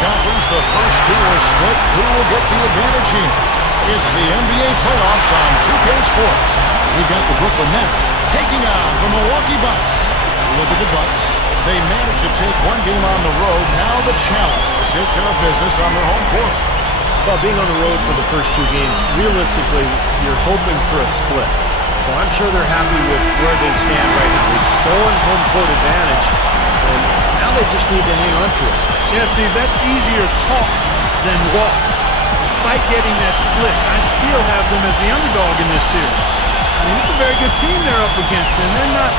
Conference, the first two are split. Who will get the advantage here? It's the NBA playoffs on 2K Sports. We've got the Brooklyn Nets taking on the Milwaukee Bucks. Look at the Bucks. They managed to take one game on the road. Now the challenge to take care of business on their home court. Well, being on the road for the first two games, realistically, you're hoping for a split. So I'm sure they're happy with where they stand right now. They've stolen home court advantage, and now they just need to hang on to it. Yeah, Steve, that's easier talked than walked. Despite getting that split, I still have them as the underdog in this series. I mean, it's a very good team they're up against, and they're not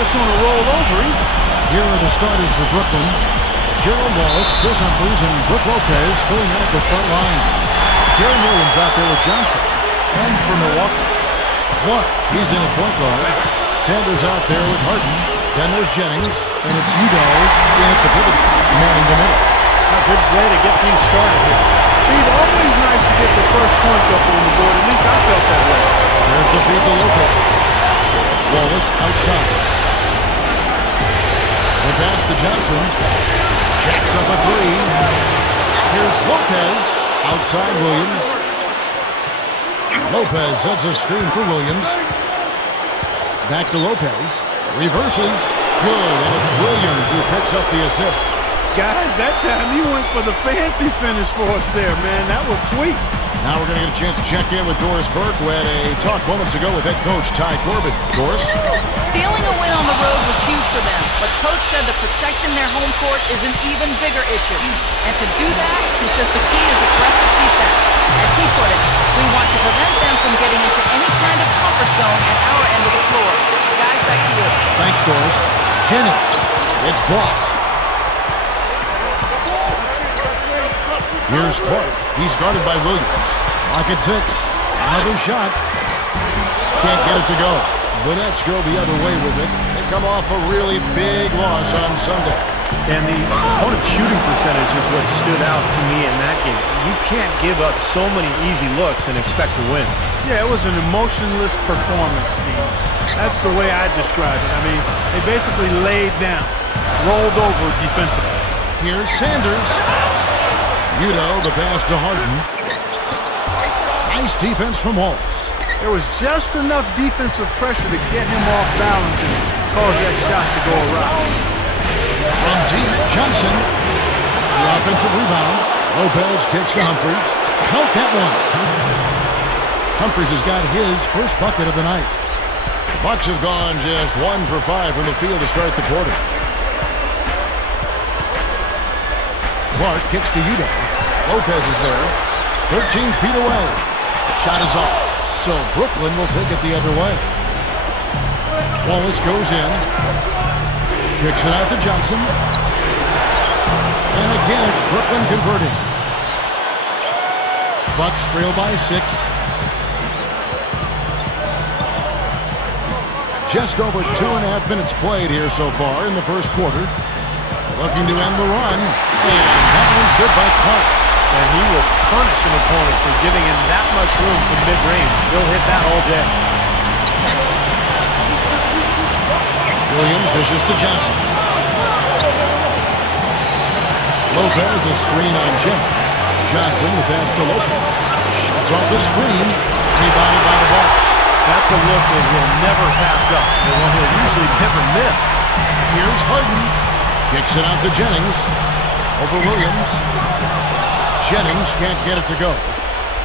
just going to roll over either. Here are the starters for Brooklyn. Gerald Wallace, Chris Humphries, and Brook Lopez filling out the front line. Jerry Williams out there with Johnson. And for Milwaukee, Clark, he's in at point guard. Sanders out there with Harden. Then there's Jennings, and it's Udo in at the pivot spot, manning the middle. A good way to get things started here. Steve, always nice to get the first points up on the board. At least I felt that way. There's the feed to Lopez. Wallace outside. The pass to Johnson. Jacks up a three. Here's Lopez. Outside Williams. Lopez sets a screen for Williams. Back to Lopez. Reverses. Good, and it's Williams who picks up the assist. Guys, that time he went for the fancy finish for us there, man. That was sweet. Now we're going to get a chance to check in with Doris Burke, who had a talk moments ago with head coach Ty Corbin. Doris? Stealing a win on the road was huge for them, but coach said that protecting their home court is an even bigger issue. And to do that, he says the key is aggressive defense. As he put it, we want to prevent them from getting into any kind of comfort zone at our end of the floor. Guys, back to you. Thanks, Doris. Jennings. It's blocked. Here's Clark. He's guarded by Williams. Lock at 6. Another shot. Can't get it to go. The Nets go the other way with it. They come off a really big loss on Sunday. And the opponent's shooting percentage is what stood out to me in that game. You can't give up so many easy looks and expect to win. Yeah, it was an emotionless performance, Steve. That's the way I describe it. I mean, they basically laid down, rolled over defensively. Here's Sanders. Udo, the pass to Harden. Nice defense from Wallace. There was just enough defensive pressure to get him off balance and cause that shot to go awry. From deep, Johnson. The offensive rebound. Lopez kicks to Humphries. Count that one. Humphries has got his first bucket of the night. The Bucks have gone just 1 for 5 from the field to start the quarter. Clark kicks to Udo. Lopez is there. 13 feet away. Shot is off. So Brooklyn will take it the other way. Wallace goes in. Kicks it out to Johnson. And again, it's Brooklyn converting. Bucks trail by 6. Just over 2.5 minutes played here so far in the first quarter. Looking to end the run. And that one's good by Clark. And he will punish an opponent for giving him that much room from mid-range. He'll hit that all day. Williams dishes to Johnson. Lopez a screen on Jennings. Johnson the pass to Lopez. Shuts off the screen. Rebounded by the Bucks. That's a look that he'll never pass up. The one he'll usually never miss. Here's Harden. Kicks it out to Jennings. Over Williams. Jennings can't get it to go.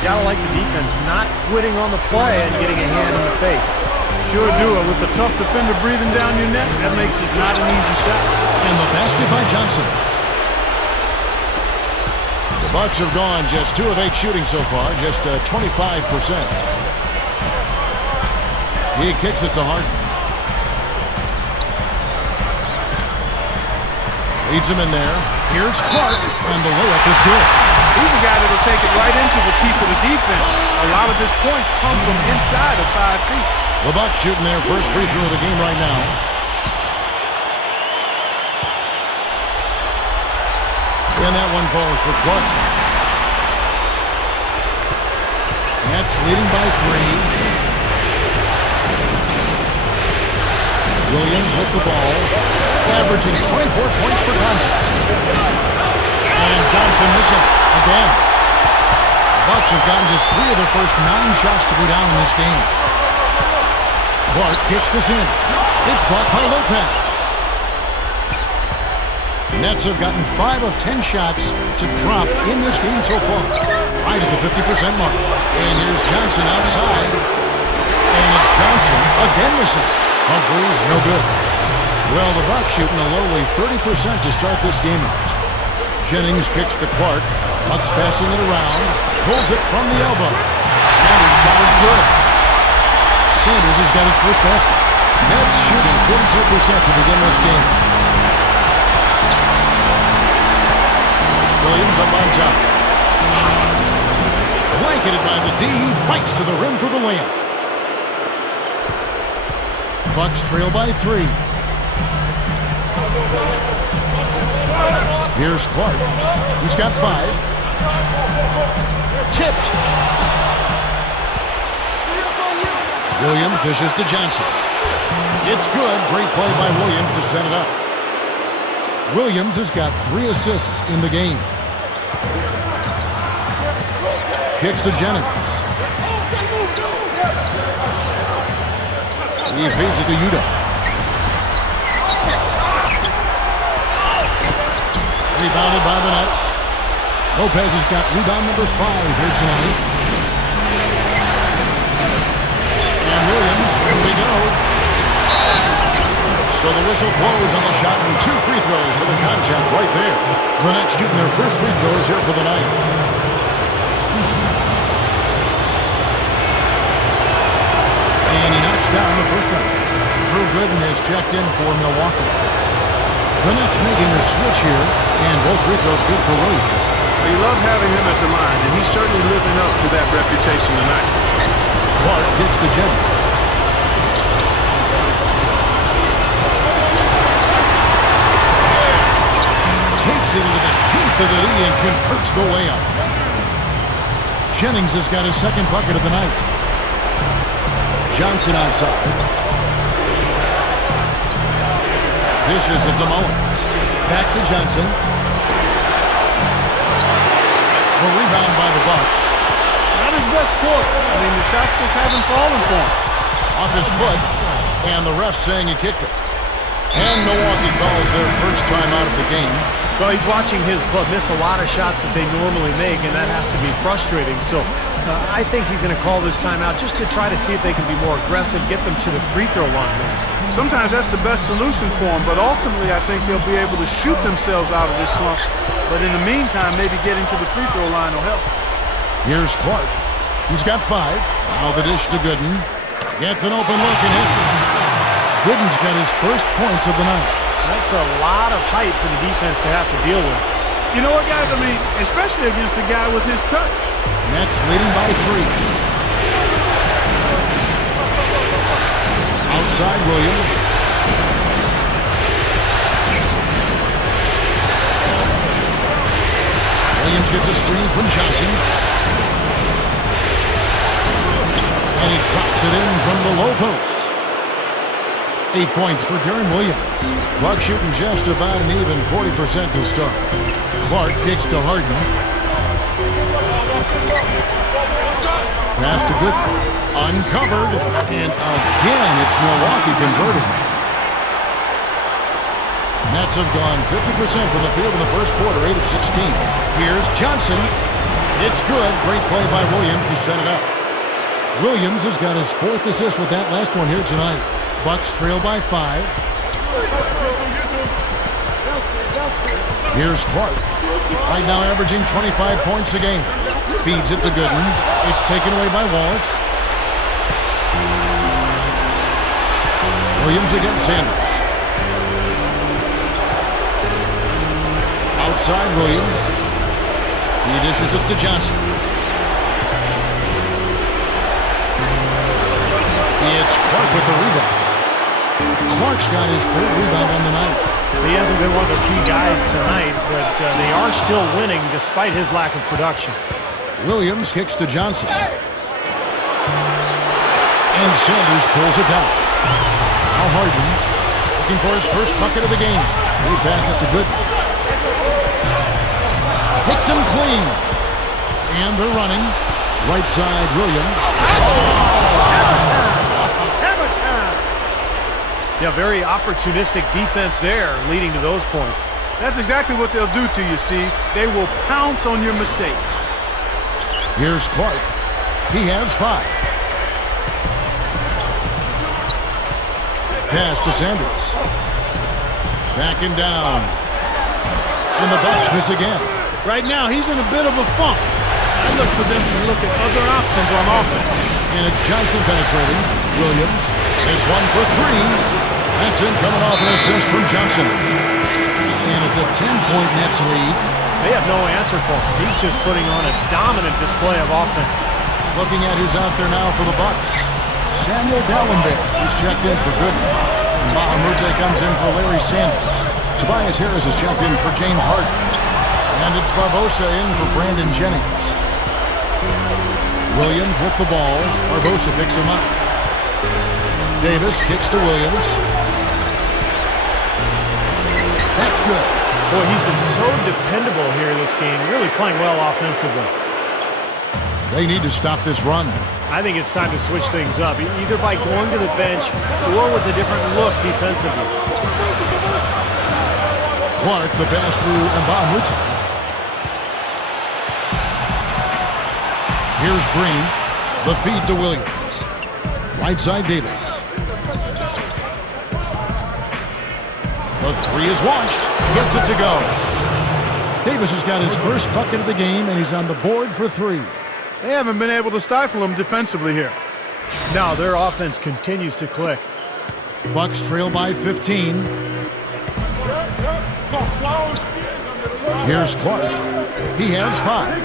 Gotta like the defense not quitting on the play and getting a hand in the face. Sure do it. With a tough defender breathing down your neck, that makes it not an easy shot. And the basket by Johnson. The Bucks have gone just 2 of 8 shooting so far, just 25%. He kicks it to Harden. Leads him in there. Here's Clark, and the layup is good. He's a guy that'll take it right into the teeth of the defense. A lot of his points come from inside of 5 feet. The Bucks shooting their first free throw of the game right now. And that one falls for Clark. Nets leading by 3. Williams with the ball, averaging 24 points per contest. And Johnson missing again. The Bucks have gotten just 3 of their first 9 shots to go down in this game. Clark kicks this in. It's blocked by Lopez. Nets have gotten 5 of 10 shots to drop in this game so far. Right at the 50% mark. And here's Johnson outside. And it's Johnson again missing. Humphries, no good. Well, the Bucks shooting a lowly 30% to start this game out. Jennings kicks to Clark. Bucks passing it around. Pulls it from the elbow. Sanders' shot is good. Sanders has got his first basket. Nets shooting 42% to begin this game. Williams up on top. Blanketed by the D. He fights to the rim for the layup. Bucks trail by 3. Here's Clark. He's got 5. Tipped. Williams dishes to Johnson. It's good. Great play by Williams to set it up. Williams has got 3 assists in the game. Kicks to Jennings. He feeds it to Yuta. Rebounded by the Nets. Lopez has got rebound number 5 here tonight. And Williams, here we go. So the whistle blows on the shot and 2 free throws for the contact right there. The Nets shooting their first free throws here for the night. And he knocks down the first one. Drew Gooden has checked in for Milwaukee. The Nets making a switch here, and both free throws good for Williams. Well, you love having him at the line, and he's certainly living up to that reputation tonight. Clark gets to Jennings. Takes it into the teeth of the D and converts the layup. Jennings has got his second bucket of the night. Johnson outside. Dishes it to Mullins. Back to Johnson. The rebound by the Bucks. Not his best quarter. I mean, the shots just haven't fallen for him. Off his foot, and the ref saying he kicked it. And Milwaukee calls their first time out of the game. Well, he's watching his club miss a lot of shots that they normally make, and that has to be frustrating. So I think he's going to call this timeout just to try to see if they can be more aggressive, get them to the free throw line. Sometimes that's the best solution for them, but ultimately I think they'll be able to shoot themselves out of this slump. But in the meantime, maybe getting to the free throw line will help. Here's Clark. He's got 5. Now the dish to Gooden. Gets an open look and hits. Gooden's got his first points of the night. That's a lot of height for the defense to have to deal with. You know what, guys? I mean, especially against a guy with his touch. Nets leading by 3. Outside Williams. Williams gets a screen from Johnson. And he drops it in from the low post. 8 points for Darren Williams. Buck shooting just about an even 40% to start. Clark kicks to Harden. Pass to Gooden. Uncovered. And again, it's Milwaukee converting. Nets have gone 50% from the field in the first quarter, 8 of 16. Here's Johnson. It's good. Great play by Williams to set it up. Williams has got his 4th assist with that last one here tonight. Bucks trail by 5. Here's Clark. Right now averaging 25 points a game. Feeds it to Gooden. It's taken away by Wallace. Williams against Sanders. Outside Williams. He dishes it to Johnson. It's Clark with the rebound. Clark's got his 3rd rebound on the night. He hasn't been one of their key guys tonight, but they are still winning despite his lack of production. Williams kicks to Johnson. And Sanders pulls it down. Now Harden looking for his first bucket of the game. He passes it to Gooden. and clean. And they're running. Right side, Williams. Hammer time! Yeah, very opportunistic defense there, leading to those points. That's exactly what they'll do to you, Steve. They will pounce on your mistakes. Here's Clark. He has 5. Pass to Sanders. Backing down. And the Bucks miss again. Right now, he's in a bit of a funk. I look for them to look at other options on offense. And it's Johnson penetrating. Williams is 1 for 3. That's in, coming off an assist from Johnson. And it's a 10-point Nets lead. They have no answer for him. He's just putting on a dominant display of offense. Looking at who's out there now for the Bucks. Samuel Gallenberg, who's checked in for Gooden. And Bahamute comes in for Larry Sanders. Tobias Harris is checked in for James Harden. And it's Barbosa in for Brandon Jennings. Williams with the ball. Barbosa picks him up. Davis kicks to Williams. That's good. Boy, he's been so dependable here this game, really playing well offensively. They need to stop this run. I think it's time to switch things up, either by going to the bench or with a different look defensively. Clark, the pass to Mbamuta. Here's Green. The feed to Williams. Right side Davis. The 3 is launched. Gets it to go. Davis has got his first bucket of the game, and he's on the board for 3. They haven't been able to stifle him defensively here. Now their offense continues to click. Bucks trail by 15. Here's Clark. He has 5.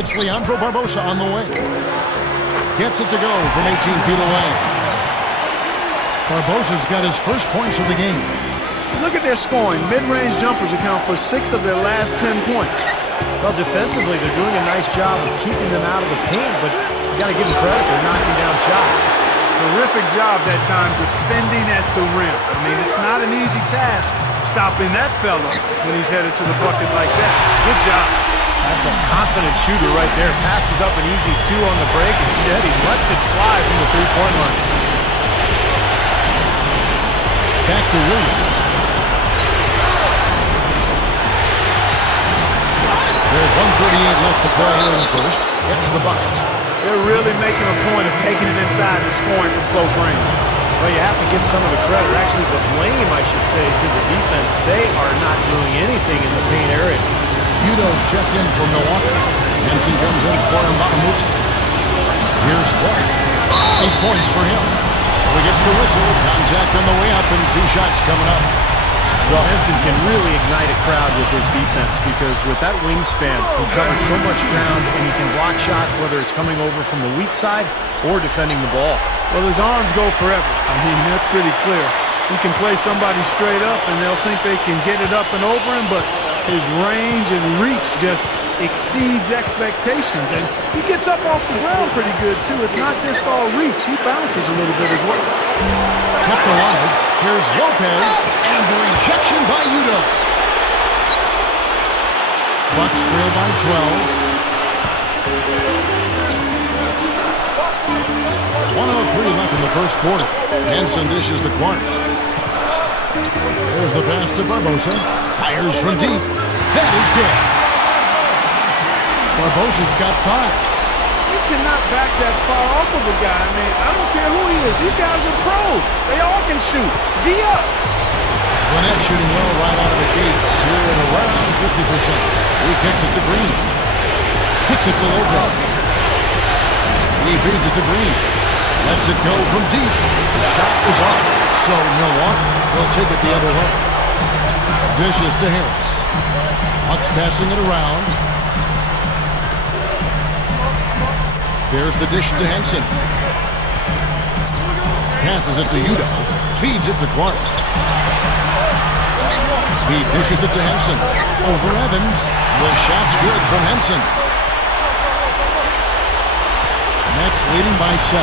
It's Leandro Barbosa on the way. Gets it to go from 18 feet away. Barbosa's got his first points of the game. Look at their scoring. Mid-range jumpers account for 6 of their last 10 points. Well, defensively, they're doing a nice job of keeping them out of the paint, but you got to give them credit. They're knocking down shots. Terrific job that time defending at the rim. I mean, it's not an easy task stopping that fella when he's headed to the bucket like that. Good job. That's a confident shooter right there. Passes up an easy 2 on the break. Instead, he lets it fly from the three-point line. Back to Williams. There's 1:38 left to play here in the first. Gets the bucket. They're really making a point of taking it inside and scoring from close range. Well, you have to give some of the credit, actually the blame, I should say, to the defense. They are not doing anything in the paint area. Udo's checked in for Milwaukee. Henson comes in for Mbamuta. Here's Clark. 8 points for him. So he gets the whistle. Contact on the way up and 2 shots coming up. Well, Henson can really ignite a crowd with his defense because with that wingspan, he covers so much ground and he can block shots, whether it's coming over from the weak side or defending the ball. Well, his arms go forever. I mean, that's pretty clear. He can play somebody straight up and they'll think they can get it up and over him, but his range and reach just exceeds expectations. And he gets up off the ground pretty good, too. It's not just all reach. He bounces a little bit as well. Kept alive. Here's Lopez. And the rejection by Udo. Bucks trail by 12. 1:03 left in the first quarter. Henson dishes to Clark. There's the pass to Barbosa. Fires from deep. That is good. Barbosa's got 5. You cannot back that far off of a guy. I mean, I don't care who he is. These guys are pros. They all can shoot. D up. Gwinnett shooting well right out of the gates here at around 50%. He kicks it to Green. Kicks it to Lopez. He feeds it to Green. Lets it go from deep. The shot is off. So Milwaukee will take it the other way. Dishes to Harris. Bucks passing it around. There's the dish to Henson. Passes it to Udo. Feeds it to Clark. He dishes it to Henson. Over Evans. The shot's good from Henson. Nets leading by 7.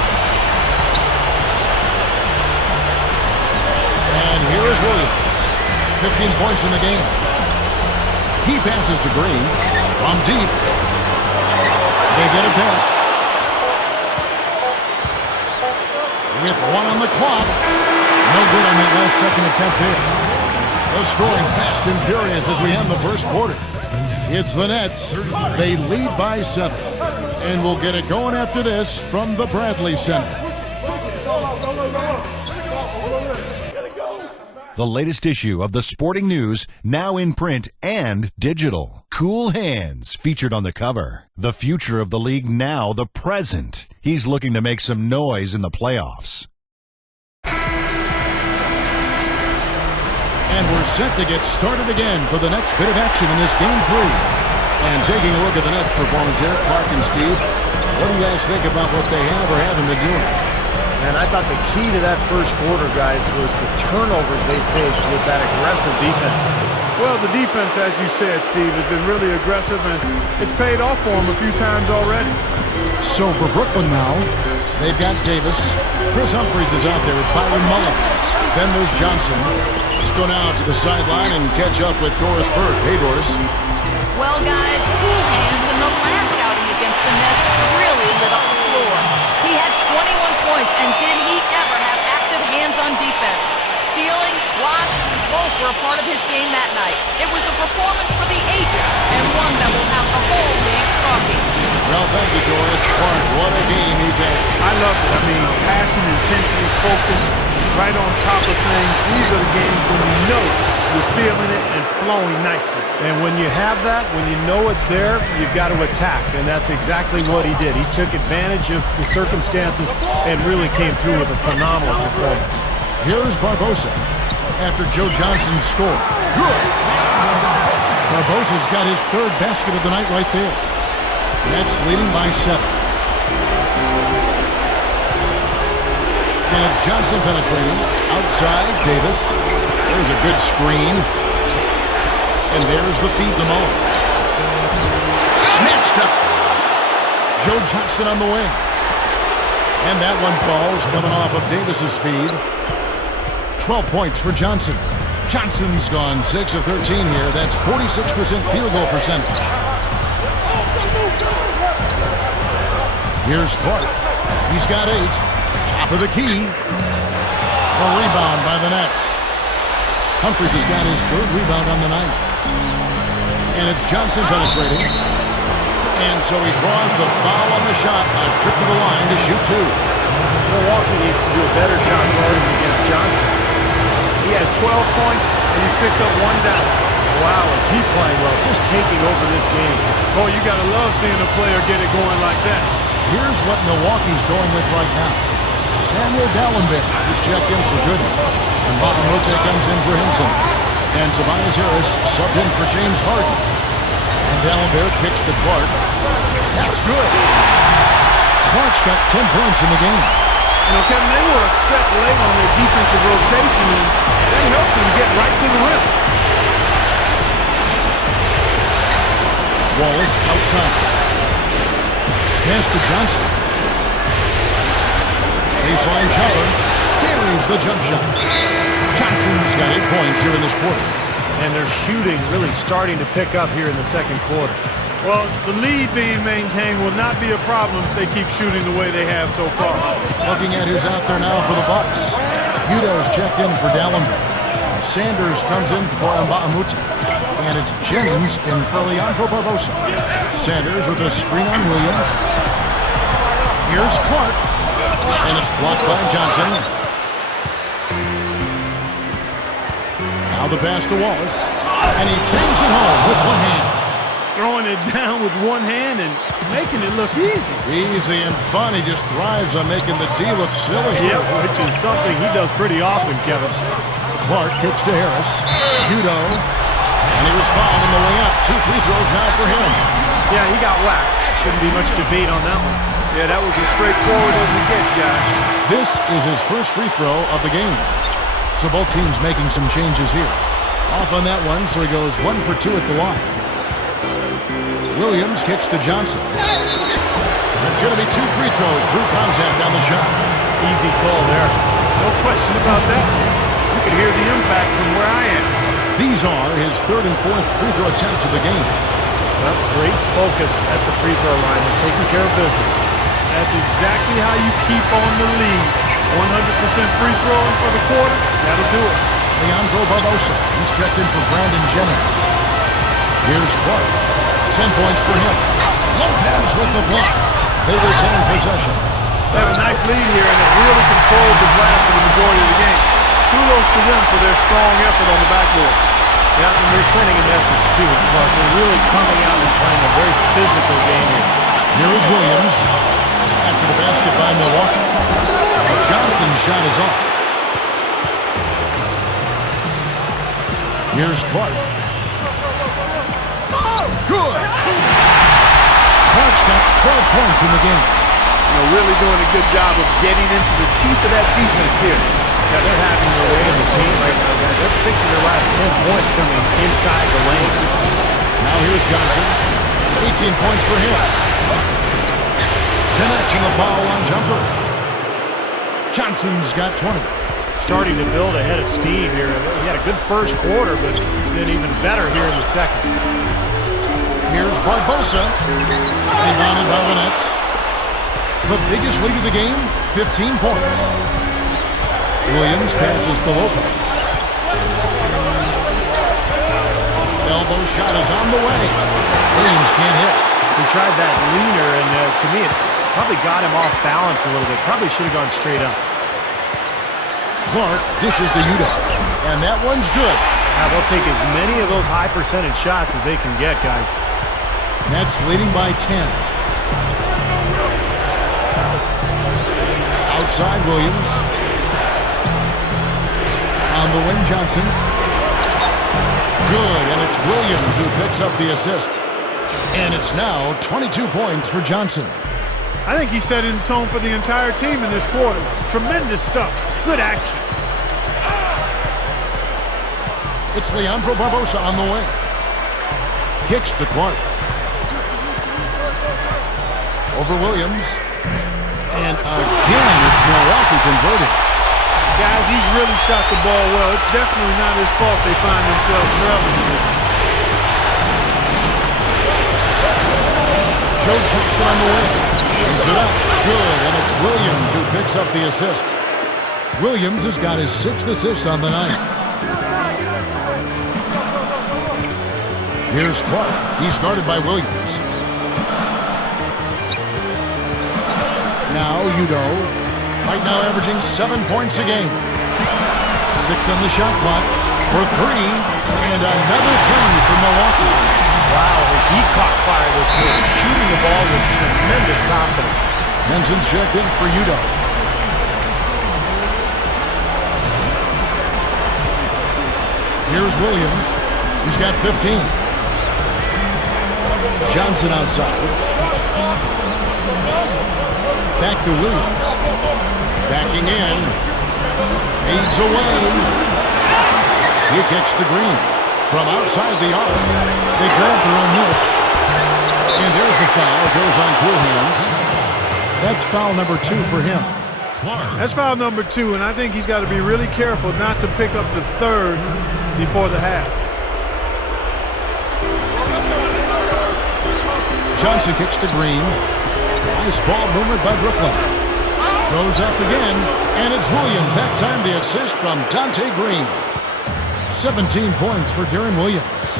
And here is Williams. 15 points in the game. He passes to Green from deep. They get it back. With 1 on the clock. No good on that last second attempt there. They're scoring fast and furious as we end the first quarter. It's the Nets. They lead by 7. And we'll get it going after this from the Bradley Center. The latest issue of the Sporting News, now in print and digital. Cool Hands, featured on the cover. The future of the league now, the present. He's looking to make some noise in the playoffs. And we're set to get started again for the next bit of action in this Game 3. And taking a look at the Nets' performance here, Clark and Steve, what do you guys think about what they have or haven't been doing? And I thought the key to that first quarter, guys, was the turnovers they faced with that aggressive defense. Well, the defense, as you said, Steve, has been really aggressive, and it's paid off for them a few times already. So for Brooklyn now, they've got Davis. Chris Humphries is out there with Byron Mullins. Then there's Johnson. Let's go now to the sideline and catch up with Doris Burke. Hey, Doris. Well, guys, Cool Hands in the last outing against the Nets really lit up the floor. He had 21 points, and did he ever have active hands on defense? Stealing, blocks, both were a part of his game that night. It was a performance for the ages, and one that will have the whole league talking. Well, thank you, Doris. Clark, what a game he's had. I loved it. I mean, passion, intensity, focus, right on top of things. These are the games when you know you're feeling it and flowing nicely. And when you have that, when you know it's there, you've got to attack. And that's exactly what he did. He took advantage of the circumstances and really came through with a phenomenal performance. Here's Barbosa after Joe Johnson scored. Good. Barbosa's got his 3rd basket of the night right there. Nets leading by 7. And it's Johnson penetrating. Outside, Davis. There's a good screen. And there's the feed to Mullins. Snatched up. Joe Johnson on the wing. And that one falls, coming off of Davis's feed. 12 points for Johnson. Johnson's gone 6 of 13 here. That's 46% field goal percentage. Here's Clark. He's got 8. Top of the key. A rebound by the Nets. Humphries has got his 3rd rebound on the night. And it's Johnson penetrating. And so he draws the foul on the shot. A trip to the line to shoot 2. Milwaukee needs to do a better job guarding against Johnson. He has 12 points, and he's picked up 1 down. Wow, is he playing well, just taking over this game. Boy, you got to love seeing a player get it going like that. Here's what Milwaukee's going with right now. Samuel Dallenberg, who's checked in for Gooden. And Bobby Mote comes in for Henson. And Tobias Harris subbed in for James Harden. And Dallenberg kicks to Clark. That's good. Clark's got 10 points in the game. You know, Kevin, they were a step late on their defensive rotation, and that helped them get right to the rim. Wallace outside. Pass to Johnson. Baseline jumper. Buries the jump shot. Johnson's got 8 points here in this quarter. And their shooting really starting to pick up here in the second quarter. Well, the lead being maintained will not be a problem if they keep shooting the way they have so far. Looking at who's out there now for the Bucks. Udo's checked in for Dallenberg. Sanders comes in for Mbaamuti. And it's Jennings in for Leandro Barbosa. Sanders with a screen on Williams. Here's Clark. And it's blocked by Johnson. Now the pass to Wallace. And he brings it home with one hand. Throwing it down with one hand and making it look easy. Easy and fun. He just thrives on making the D look silly. Yep, which is something he does pretty often, Kevin. Clark kicks to Harris. Udo. And he was fouled on the way up. 2 free throws now for him. Yeah, he got whacked. Shouldn't be much debate on that one. Yeah, that was as straightforward as it gets, guys. This is his first free throw of the game. So both teams making some changes here. Off on that one, so he goes 1 for 2 at the line. Williams kicks to Johnson. It's going to be 2 free throws. Drew contact on the shot. Easy call there. No question about that. You can hear the impact from where I am. These are his third and fourth free throw attempts of the game. Well, great focus at the free throw line. They're taking care of business. That's exactly how you keep on the lead. 100% free throwing for the quarter. That'll do it. Leandro Barbosa. He's checked in for Brandon Jennings. Here's Clark. 10 points for him. Lopez with the block. They retain possession. They have a nice lead here, and have really controlled the glass for the majority of the game. Kudos to them for their strong effort on the backboard. Yeah, and they're sending a message, too, Clark. They're really coming out and playing a very physical game here. Here is Williams. After the basket by Milwaukee. Johnson's shot is off. Here's Clark. Good. Clark's got 12 points in the game. Really doing a good job of getting into the teeth of that defense here. Yeah, they're having their way in the paint right now, guys. That's 6 of their last 10 points coming inside the lane. Now here's Johnson. 18 points for him. Connects in the foul line jumper. Johnson's got 20. Starting to build a head of steam here. He had a good first quarter, but he's been even better here in the second. Here's Barbosa. He's on it by the Nets. The biggest lead of the game, 15 points. Williams passes to Lopez. Elbow shot is on the way. Williams can't hit. He tried that leaner, and to me, it probably got him off balance a little bit. Probably should have gone straight up. Clark dishes to Udo, and that one's good. Now they'll take as many of those high percentage shots as they can get, guys. Nets leading by 10. Outside Williams. On the wing, Johnson. Good, and it's Williams who picks up the assist. And it's now 22 points for Johnson. I think he's setting the tone for the entire team in this quarter. Tremendous stuff. Good action. It's Leandro Barbosa on the wing. Kicks to Clark. Over Williams. And again, it's Milwaukee converted. Guys, he's really shot the ball well. It's definitely not his fault they find themselves trailing position. Joe Jackson on the wing. Shoots it up. Good, and it's Williams who picks up the assist. Williams has got his 6th assist on the night. Here's Clark. He's guarded by Williams. Now Udo. Right now averaging 7 points a game. 6 on the shot clock for 3. And another 3 for Milwaukee. Wow, his heat caught fire this game. Shooting the ball with tremendous confidence. Henson checked in for Udo. Here's Williams. He's got 15. Johnson outside. Back to Williams. Backing in. Fades away. He kicks to Green. From outside the arc. They grab their own miss. And there's the foul. Goes on cool hands. That's foul number 2 for him. That's foul number 2, and I think he's got to be really careful not to pick up the 3rd before the half. Johnson kicks to Green. Nice ball movement by Brooklyn. Goes up again, and it's Williams. That time the assist from Dante Green. 17 points for Darren Williams.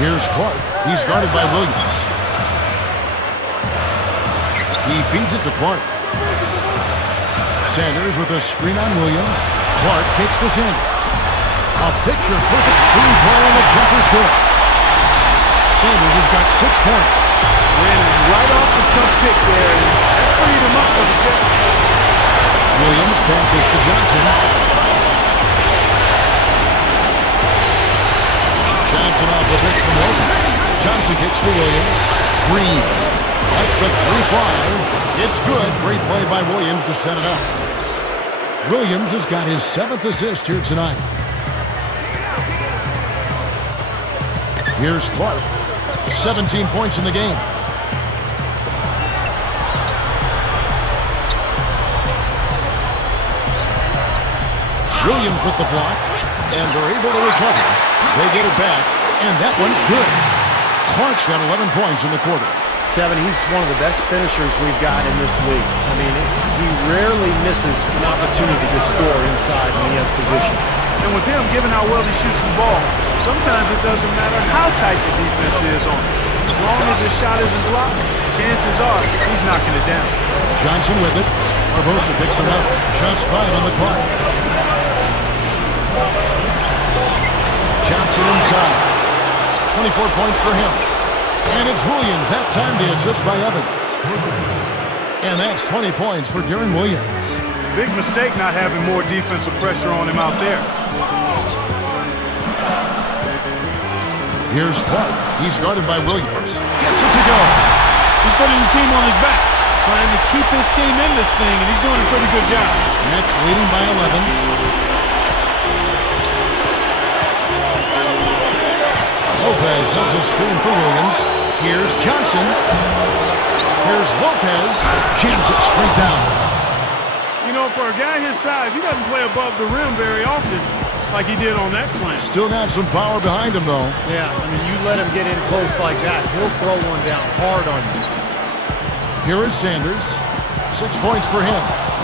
Here's Clark. He's guarded by Williams. He feeds it to Clark. Sanders with a screen on Williams. Clark kicks to Sanders. A picture-perfect screen play, and the jumper's good. Sanders has got 6 points. Ran right off the tough pick there, and that freed him up for the check. Williams passes to Johnson. Johnson off the pick from Lopez. Johnson kicks to Williams. Green. That's the 3-fly. It's good. Great play by Williams to set it up. Williams has got his 7th assist here tonight. Here's Clark. 17 points in the game. Williams with the block, and they're able to recover. They get it back, and that one's good. Clark's got 11 points in the quarter. Kevin, he's one of the best finishers we've got in this league. I mean, he rarely misses an opportunity to score inside when he has position. And with him, given how well he shoots the ball, sometimes it doesn't matter how tight the defense is on him. As long as his shot isn't blocked, chances are he's knocking it down. Johnson with it. Barbosa picks him up. Just 5 on the clock. Johnson inside. 24 points for him. And it's Williams. That time the assist by Evans. And that's 20 points for Deron Williams. Big mistake not having more defensive pressure on him out there. Here's Clark. He's guarded by Williams. Gets it to go. He's putting the team on his back, trying to keep his team in this thing, and he's doing a pretty good job. Nets leading by 11. Lopez sends a screen for Williams. Here's Johnson. Here's Lopez. Jams it straight down. You know, for a guy his size, he doesn't play above the rim very often like he did on that slam. Still got some power behind him, though. Yeah, I mean, you let him get in close like that, he'll throw one down hard on you. Here is Sanders. 6 points for him.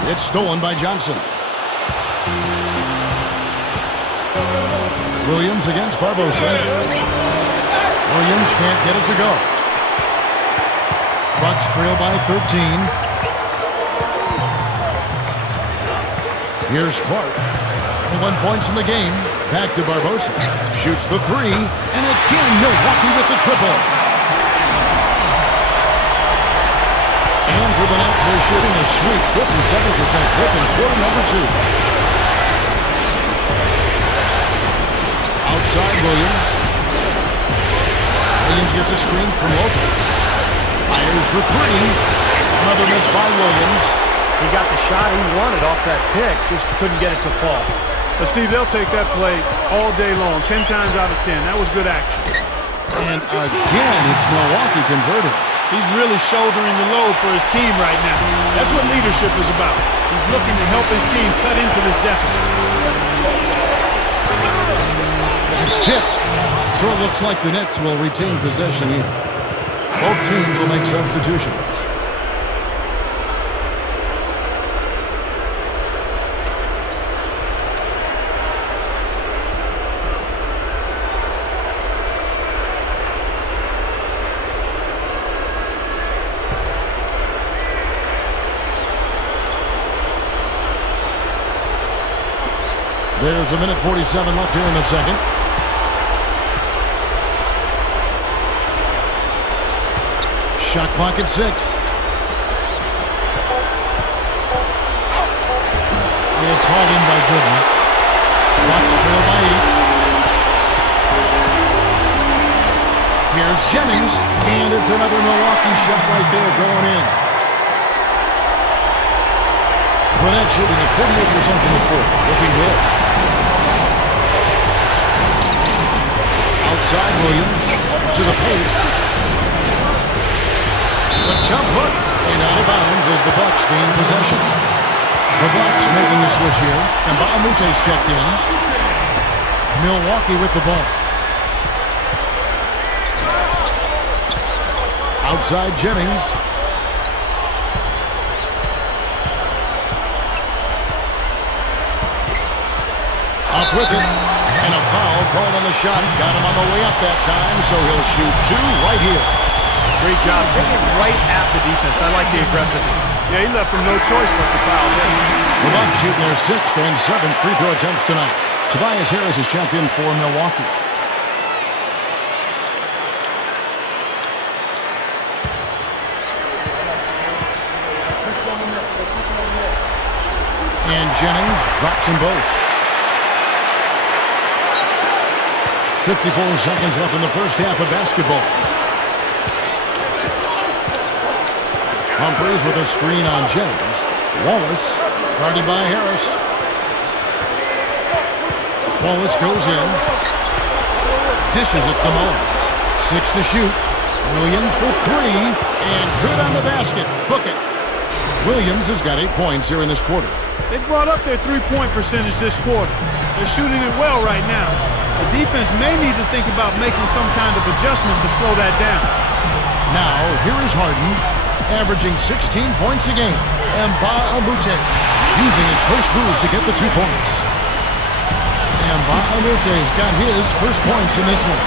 It's stolen by Johnson. Williams against Barbosa. Williams can't get it to go. Bucks trail by 13. Here's Clark. 21 points in the game. Back to Barbosa. Shoots the 3. And again, Milwaukee with the triple. And for the Nets, they're shooting a sweet 57% clip in quarter number 2. Outside Williams. Williams gets a screen from Lopez. Fires for 3. Another miss by Williams. He got the shot he wanted off that pick, just couldn't get it to fall. But Steve, they'll take that play all day long, 10 times out of 10. That was good action. And again, it's Milwaukee converted. He's really shouldering the load for his team right now. That's what leadership is about. He's looking to help his team cut into this deficit. It's tipped. So it looks like the Nets will retain possession here. Both teams will make substitutions. There's a minute 47 left here in the second. Shot clock at 6. It's hauled in by Gooden. Bucks trail by 8. Here's Jennings, and it's another Milwaukee shot right there going in. Burnett shooting at 48% from the floor, looking good. Outside Williams to the paint. The jump hook, and out of bounds as the Bucks gain possession. The Bucks making the switch here, and Baamute's checked in. Milwaukee with the ball. Outside Jennings. Up with it, and a foul called on the shot. Got him on the way up that time, so he'll shoot 2 right here. Great job taking right at the defense. I like the aggressiveness. Yeah, he left him no choice but to foul him. The Bucks shooting their 6th and 7th free throw attempts tonight. Tobias Harris is checked in for Milwaukee. And Jennings drops them both. 54 seconds left in the first half of basketball. Humphries with a screen on Jennings. Wallace guarded by Harris. Wallace goes in. Dishes it to Mullins. 6 to shoot. Williams for 3. And good on the basket. Book it. Williams has got 8 points here in this quarter. They brought up their three-point percentage this quarter. They're shooting it well right now. The defense may need to think about making some kind of adjustment to slow that down. Now, here is Harden, averaging 16 points a game. Nba2K using his post move to get the 2 points. Nba2K's got his first points in this one.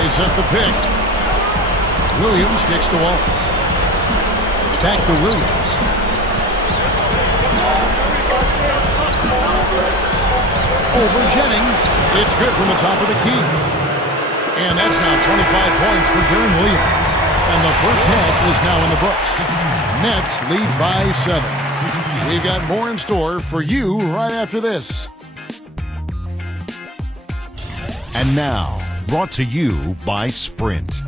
They set the pick. Williams kicks to Wallace. Back to Williams. Over Jennings. It's good from the top of the key. And that's now 25 points for Darren Williams. And the first half is now in the books. Nets lead by 7. We've got more in store for you right after this. And now, brought to you by Sprint.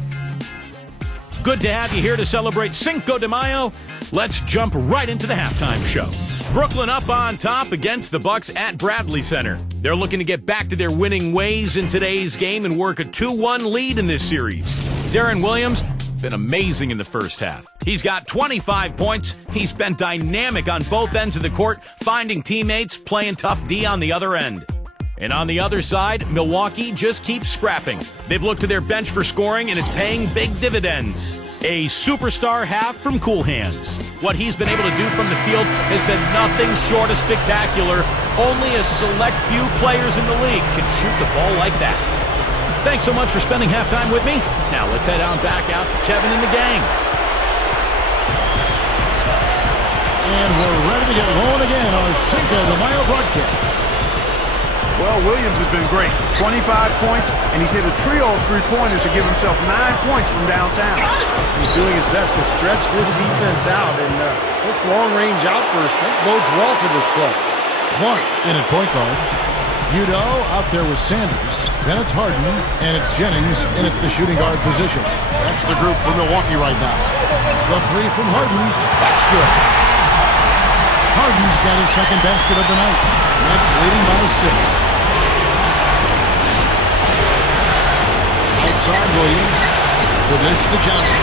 Good to have you here to celebrate Cinco de Mayo. Let's jump right into the halftime show. Brooklyn up on top against the Bucks at Bradley Center. They're looking to get back to their winning ways in today's game and work a 2-1 lead in this series. Darren Williams been amazing in the first half. He's got 25 points. He's been dynamic on both ends of the court, finding teammates, playing tough D on the other end. And on the other side, Milwaukee just keeps scrapping. They've looked to their bench for scoring, and it's paying big dividends. A superstar half from Cool Hands. What he's been able to do from the field has been nothing short of spectacular. Only a select few players in the league can shoot the ball like that. Thanks so much for spending halftime with me. Now let's head on back out to Kevin and the gang. And we're ready to get rolling again on our Cinco de Mayo broadcast. Well, Williams has been great. 25 points, and he's hit a trio of three-pointers to give himself 9 points from downtown. He's doing his best to stretch this defense out, and this long-range outburst bodes well for this club. Clark in at point guard. Udo out there with Sanders. Then it's Harden, and it's Jennings in at the shooting guard position. That's the group for Milwaukee right now. The three from Harden. That's good. Harden's got his second basket of the night. Nets leading by 6. Outside Williams. The dish to Johnson.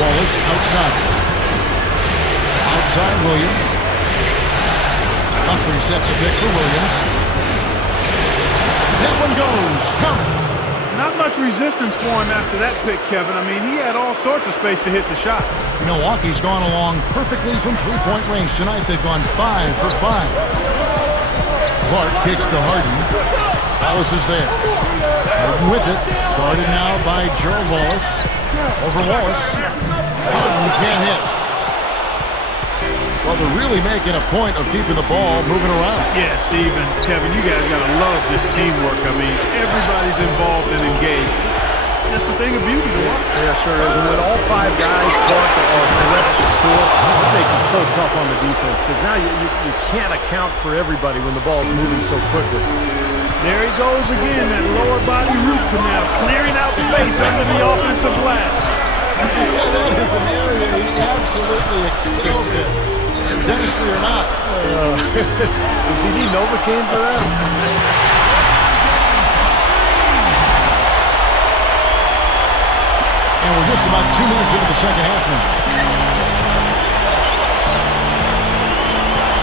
Wallace outside. Outside Williams. Humphrey sets a pick for Williams. That one goes. Come. Not much resistance for him after that pick, Kevin. I mean, he had all sorts of space to hit the shot. Milwaukee's gone along perfectly from three-point range tonight. They've gone 5 for 5. Clark kicks to Harden. Wallace is there. Harden with it. Guarded now by Gerald Wallace. Over Wallace. Harden can't hit. Well, they're really making a point of keeping the ball moving around. Yeah, Steve and Kevin, you guys got to love this teamwork. I mean, everybody's involved and engaged. It's just a thing of beauty to watch. Yeah, sure is. And when all 5 guys spark or threats to score, it makes it so tough on the defense because now you can't account for everybody when the ball is moving so quickly. There he goes again, that lower body root canal, clearing out space under the offensive glass. Yeah, that is an area he absolutely excels in. Dentistry or not. Does he need Novocaine for that? And we're just about 2 minutes into the second half now.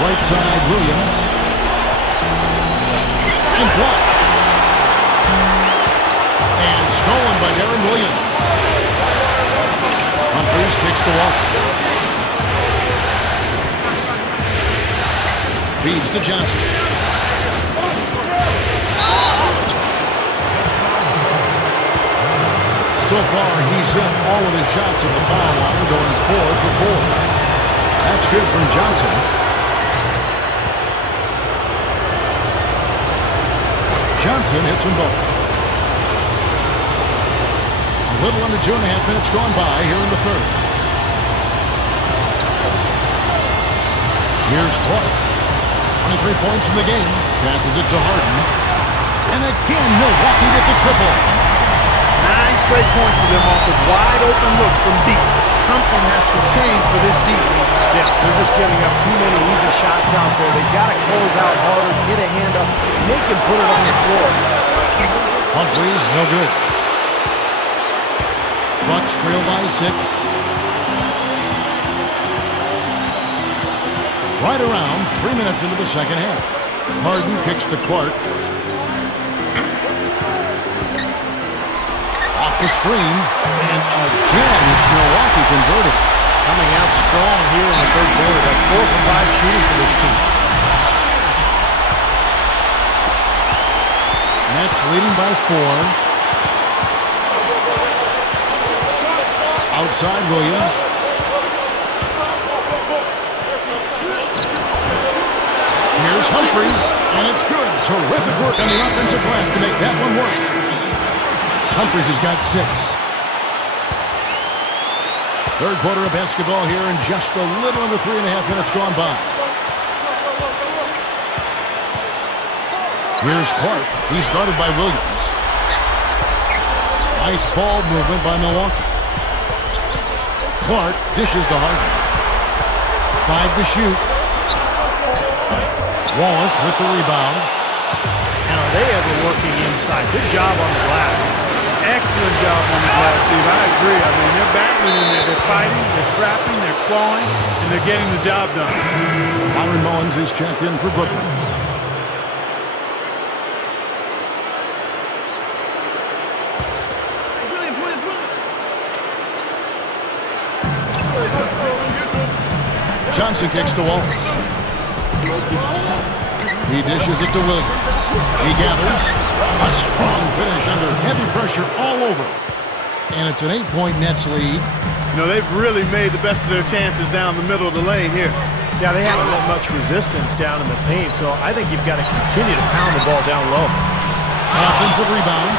Right side, Williams. And blocked. And stolen by Darren Williams. Humphries kicks to Wallace. Feeds to Johnson. So far, he's hit all of his shots at the foul line, going 4 for 4. That's good from Johnson. Johnson hits them both. A little under 2.5 minutes gone by here in the third. Here's Clark. 23 points in the game. Passes it to Harden. And again, Milwaukee with the triple. 9 straight points for them off of wide open looks from deep. Something has to change for this deep. Yeah, they're just giving up too many easy shots out there. They've got to close out harder, get a hand up, make him put it on the floor. Humphries, no good. Bucks trail by 6. Right around 3 minutes into the second half. Harden kicks to Clark. Off the screen. And again, it's Milwaukee converted. Coming out strong here in the third quarter. That's 4 for 5 shooting for this team. Nets leading by 4. Outside Williams. Here's Humphries, and it's good. Terrific work on the offensive glass to make that one work. Humphries has got 6. Third quarter of basketball here, and just a little under 3.5 minutes gone by. Here's Clark. He's guarded by Williams. Nice ball movement by Milwaukee. Clark dishes to Harden. 5 to shoot. Wallace with the rebound. And are they ever working inside? Good job on the glass. Excellent job on the glass, Steve. I agree. I mean, they're battling in there. They're fighting, they're scrapping, they're clawing, and they're getting the job done. Myron Mullins is checked in for Brooklyn. Johnson kicks to Wallace. He dishes it to Williams. He gathers. A strong finish under heavy pressure all over. And it's an 8-point Nets lead. You know, they've really made the best of their chances down the middle of the lane here. Yeah, they haven't let much resistance down in the paint, so I think you've got to continue to pound the ball down low. Offensive rebound.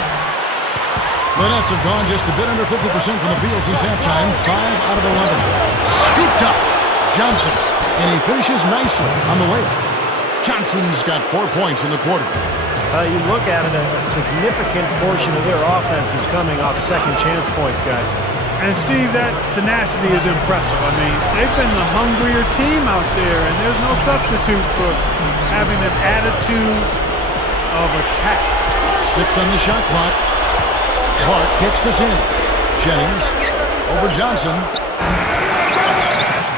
The Nets have gone just a bit under 50% from the field since halftime. 5 out of 11. Scooped up. Johnson. And he finishes nicely on the layup. Johnson's got 4 points in the quarter. You look at it, a significant portion of their offense is coming off second chance points, guys. And Steve, that tenacity is impressive. I mean, they've been the hungrier team out there, and there's no substitute for having an attitude of attack. 6 on the shot clock. Clark kicks to Sanders. Jennings over Johnson.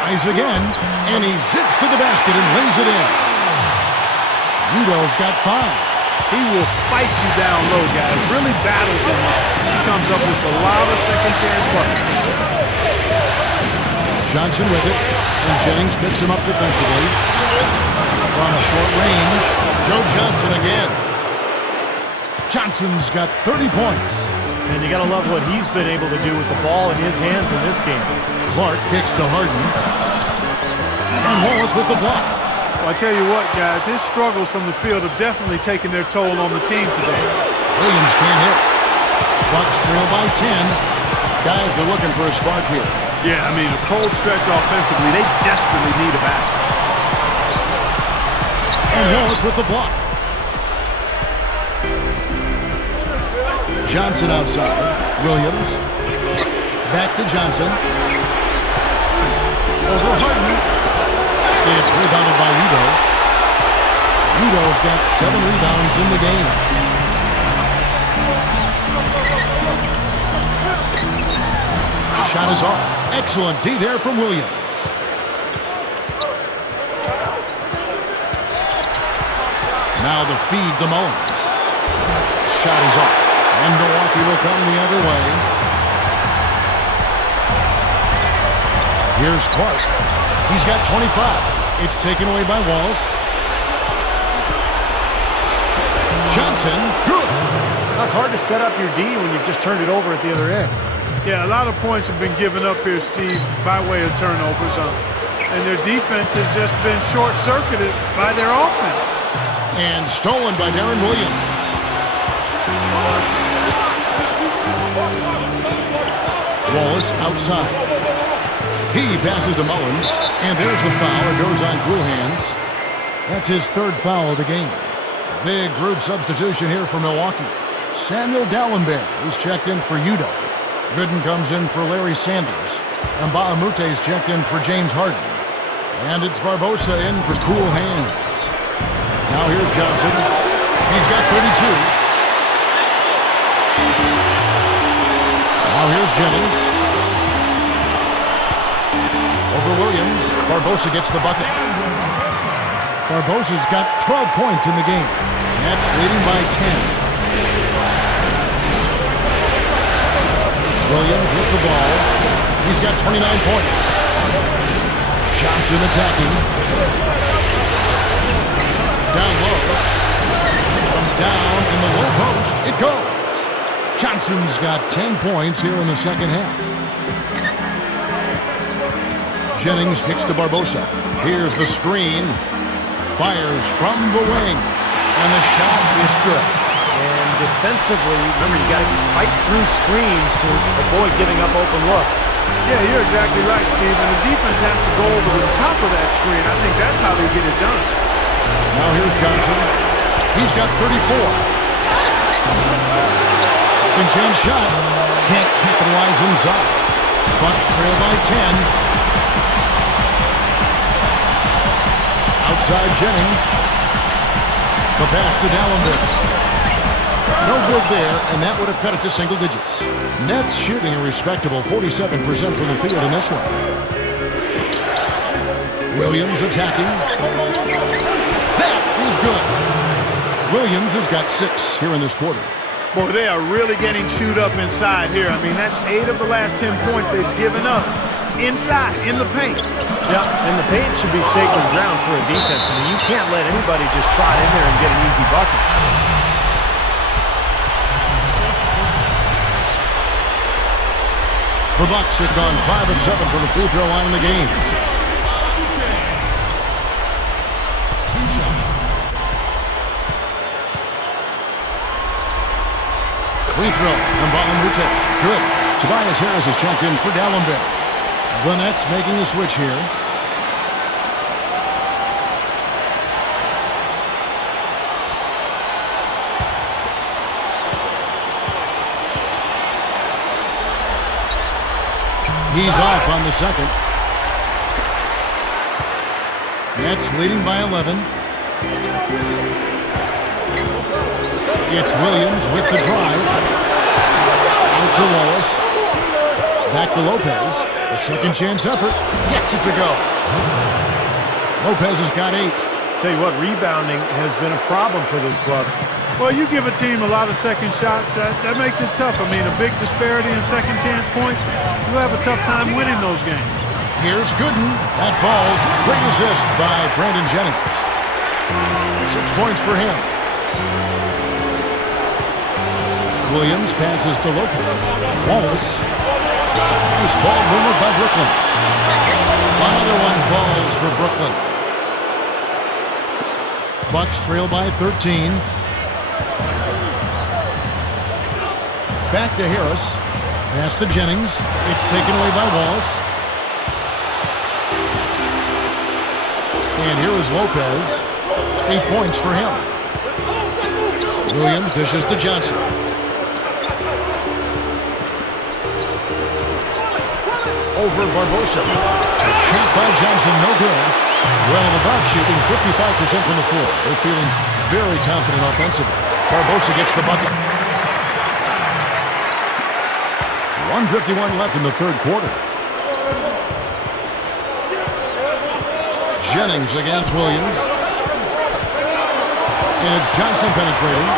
Tries again, and he zips to the basket and lays it in. Udo's got 5. He will fight you down low, guys. Really battles him up. He comes up with a lot of second chance buckets. Johnson with it, and Jennings picks him up defensively. From short range, Joe Johnson again. Johnson's got 30 points. And you got to love what he's been able to do with the ball in his hands in this game. Clark kicks to Harden. And Wallace with the block. Well, I tell you what, guys, his struggles from the field have definitely taken their toll on the team today. Williams can't hit. Bucks trail by 10. Guys are looking for a spark here. Yeah, I mean, a cold stretch offensively. They desperately need a basket. And Wallace with the block. Johnson outside. Williams. Back to Johnson. Over Harden. It's rebounded by Udo. Udo's got 7 rebounds in the game. Shot is off. Excellent D there from Williams. Now the feed to Mullins. Shot is off. And Milwaukee will come the other way. Here's Clark. He's got 25. It's taken away by Wallace. Johnson, good. Now, it's hard to set up your D when you've just turned it over at the other end. Yeah, a lot of points have been given up here, Steve, by way of turnovers. And their defense has just been short-circuited by their offense. And stolen by Darren Williams. Wallace outside. He passes to Mullins, and there's the foul. It goes on cool hands. That's his 3rd foul of the game. Big group substitution here for Milwaukee. Samuel Dallenberg is checked in for Udo. Gooden comes in for Larry Sanders. And Bahamute is checked in for James Harden. And it's Barbosa in for cool hands. Now here's Johnson. He's got 32. Now Now here's Jennings. Over Williams. Barbosa gets the bucket. Barbosa's got 12 points in the game. Nets leading by 10. Williams with the ball. He's got 29 points. Johnson attacking. Down low. From down in the low post, it goes. Johnson's got 10 points here in the second half. Jennings kicks to Barbosa. Here's the screen. Fires from the wing. And the shot is good. And defensively, remember, you got to fight through screens to avoid giving up open looks. Yeah, you're exactly right, Steve. And the defense has to go over the top of that screen. I think that's how they get it done. Now here's Johnson. He's got 34. Second chance shot. Can't capitalize inside. Bucks trail by 10. Outside Jennings. The pass to Dallenberg. No good there, and that would have cut it to single digits. Nets shooting a respectable 47% from the field in this one. Williams attacking. That is good. Williams has got 6 here in this quarter. Boy, they are really getting chewed up inside here. I mean, that's 8 of the last 10 points they've given up inside, in the paint. Yeah, and the paint should be sacred ground for a defense. I mean, you can't let anybody just trot in there and get an easy bucket. The Bucks have gone 5 of 7 from the free throw line in the game. Free throw, Nba2K13. Good. Tobias Harris is checked in for Dallenberg. The Nets making a switch here. He's off on the second. Nets leading by 11. It's Williams with the drive. Out to Wallace. Back to Lopez. A second chance effort. Gets it to go. Lopez has got 8. Tell you what, rebounding has been a problem for this club. Well, you give a team a lot of second shots, that makes it tough. I mean, a big disparity in second chance points, you have a tough time winning those games. Here's Gooden. That falls. Great assist by Brandon Jennings. 6 points for him. Williams passes to Lopez. Wallace. Nice ball movement by Brooklyn. Another one falls for Brooklyn. Bucks trail by 13. Back to Harris. Pass to Jennings. It's taken away by Wallace. And here is Lopez. 8 points for him. Williams dishes to Johnson. Over Barbosa. A shot by Johnson, no good. Well, the Bucks shooting 55% from the floor. They're feeling very confident offensively. Barbosa gets the bucket. 1:51 left in the third quarter. Jennings against Williams. And it's Johnson penetrating.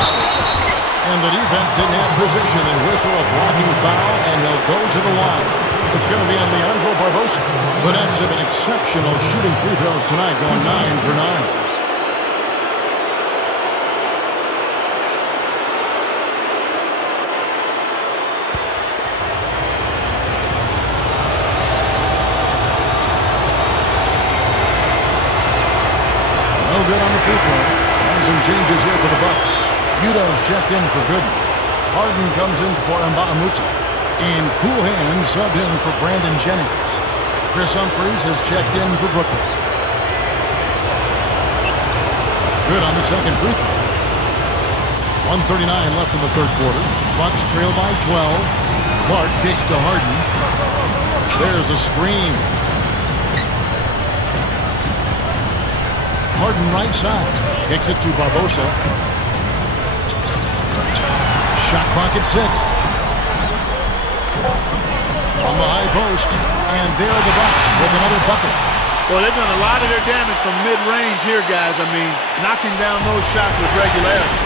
And the defense didn't have position. They whistle a blocking foul, and he'll go to the line. It's going to be on Leandro Barbosa. The Nets have been exceptional shooting free throws tonight, going 9 for 9. Good on the free throw. And some changes here for the Bucks. Udo's checked in for Gooden. Harden comes in for Nba2K13. And Cool Hands subbed in for Brandon Jennings. Chris Humphries has checked in for Brooklyn. Good on the second free throw. 1:39 left in the third quarter. Bucks trail by 12. Clark kicks to Harden. There's a screen. Harden right side. Kicks it to Barbosa. Shot clock at 6. From the high post, and there are the Bucks with another bucket. Well, they've done a lot of their damage from mid-range here, guys. I mean, knocking down those shots with regularity.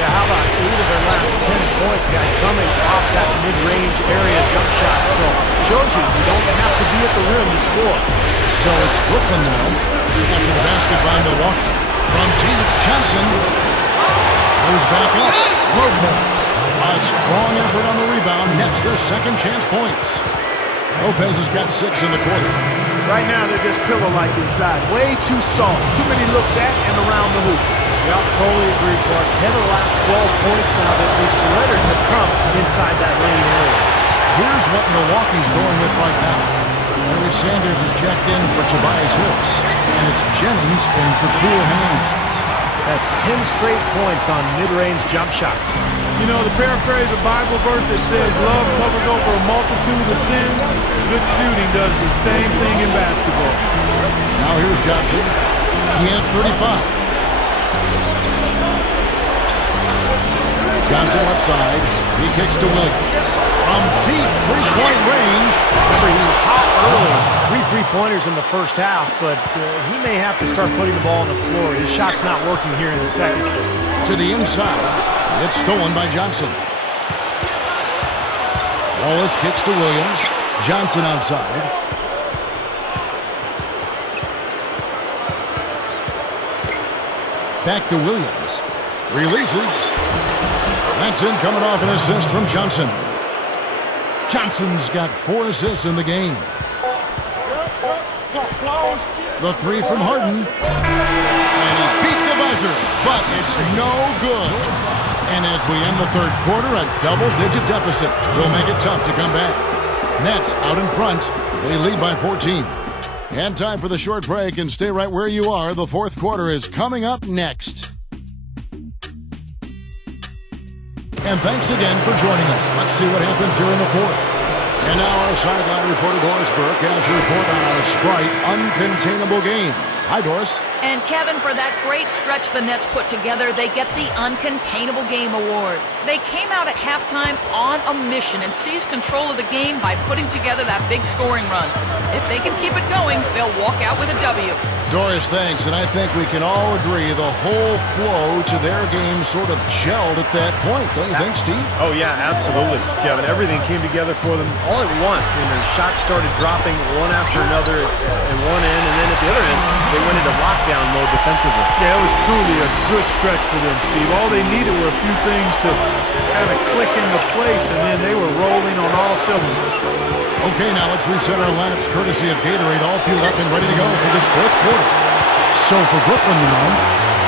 Yeah, how about 8 of their last 10 points, guys, coming off that mid-range area jump shot. So, shows you don't have to be at the rim to score. So it's Brooklyn now, after the basket by Milwaukee. From deep, Johnson goes back up. Lopez, a strong effort on the rebound, nets their second chance points. Lopez has got 6 in the quarter. Right now, they're just pillow-like inside. Way too soft. Too many looks at and around the hoop. Yep, totally agree, Clark. 10 of the last 12 points now that we've surrendered have come inside that lane area. Here's what Milwaukee's going with right now. Larry Sanders is checked in for Tobias Harris, and it's Jennings in for Cool Hands. That's 10 straight points on mid-range jump shots. You know, to paraphrase a Bible verse that says love covers over a multitude of sin, good shooting does the same thing in basketball. Now here's Johnson. He has 35. Johnson left side. He kicks to Williams. From deep three-point range. Remember, he was hot early. 3 3-pointers in the first half, but he may have to start putting the ball on the floor. His shot's not working here in the second. To the inside. It's stolen by Johnson. Wallace kicks to Williams. Johnson outside. Back to Williams. Releases. That's in, coming off an assist from Johnson. Johnson's got 4 assists in the game. The 3 from Harden. And he beat the buzzer, but it's no good. And as we end the third quarter, a double-digit deficit will make it tough to come back. Nets out in front. They lead by 14. And time for the short break, and stay right where you are. The fourth quarter is coming up next. And thanks again for joining us. Let's see what happens here in the fourth. And now our sideline reporter Doris Burke has a report on our Sprite uncontainable game. Hi, Doris. And Kevin, for that great stretch the Nets put together, they get the Uncontainable Game Award. They came out at halftime on a mission and seized control of the game by putting together that big scoring run. If they can keep it going, they'll walk out with a W. Doris, thanks. And I think we can all agree the whole flow to their game sort of gelled at that point. Don't you think, Steve? Oh, yeah, absolutely, Kevin. Everything came together for them all at once. I mean, their shots started dropping one after another at one end, and then at the other end, they went into lockdown mode defensively. Yeah, it was truly a good stretch for them, Steve. All they needed were a few things to kind of click into place, and then they were rolling on all cylinders. Okay, now let's reset our lineups courtesy of Gatorade, all fueled up and ready to go for this fourth quarter. So for Brooklyn now,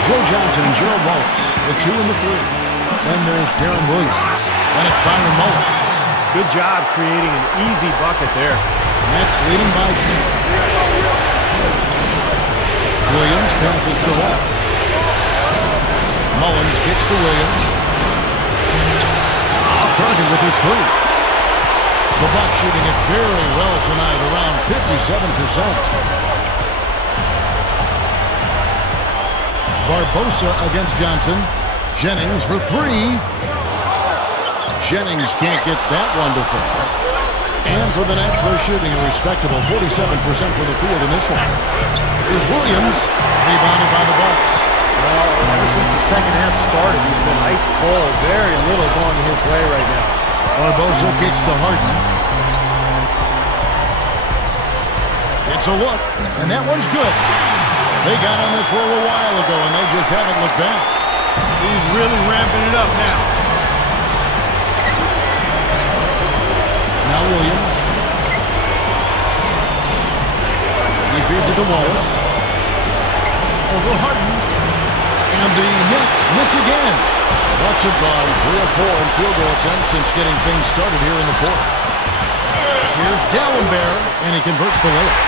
Joe Johnson and Gerald Wallace, the 2 and the 3. Then there's Darren Williams, and it's Byron Mullins. Good job creating an easy bucket there. Nets leading by 10. Williams passes to Wallace. Mullins kicks to Williams. Off target with his 3. The Bucks shooting it very well tonight, around 57%. Barbosa against Johnson. Jennings for 3. Jennings can't get that one to fall. And for the Nets, they're shooting a respectable 47% from the field in this one. Here's Williams, rebounded by the Bucks. Well, ever since the second half started, he's been ice cold. Very little going his way right now. Barbosa kicks to Harden. It's a look, and that one's good. They got on this roll a while ago, and they just haven't looked back. He's really ramping it up now. Now Williams. He feeds it to Wallace. Over Harden. And the Nets miss again. Bucks have gone 3 of 4 in field goal attempts since getting things started here in the fourth. Here's Dallenberg, and he converts the layup.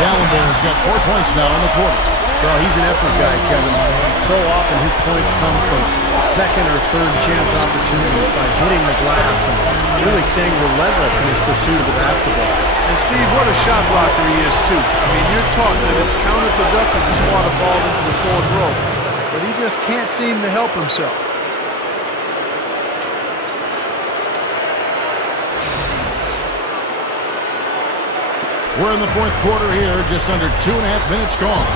Dallenberg's got 4 points now in the quarter. Well, he's an effort guy, Kevin. So often his points come from second or third chance opportunities by hitting the glass and really staying relentless in his pursuit of the basketball. And Steve, what a shot blocker he is, too. I mean, you're taught that it's counterproductive to swat a ball into the fourth row, but he just can't seem to help himself. We're in the fourth quarter here, just under 2.5 minutes gone.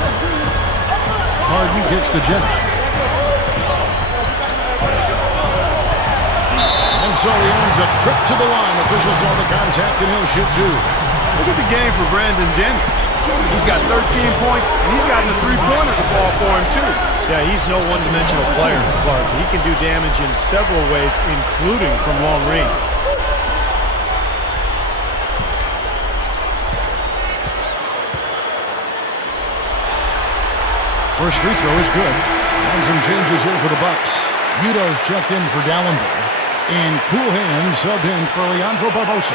Harden kicks to Jennings. And so he earns a trip to the line. Officials saw the contact, and he'll shoot two. Look at the game for Brandon Jennings. He's got 13 points, and he's gotten a three-pointer to fall for him, too. Yeah, he's no one-dimensional player, Clark. He can do damage in several ways, including from long range. First free throw is good. And some changes here for the Bucks. Udo's checked in for Dallenberg. And Cool Hands subbed in for Leandro Barbosa.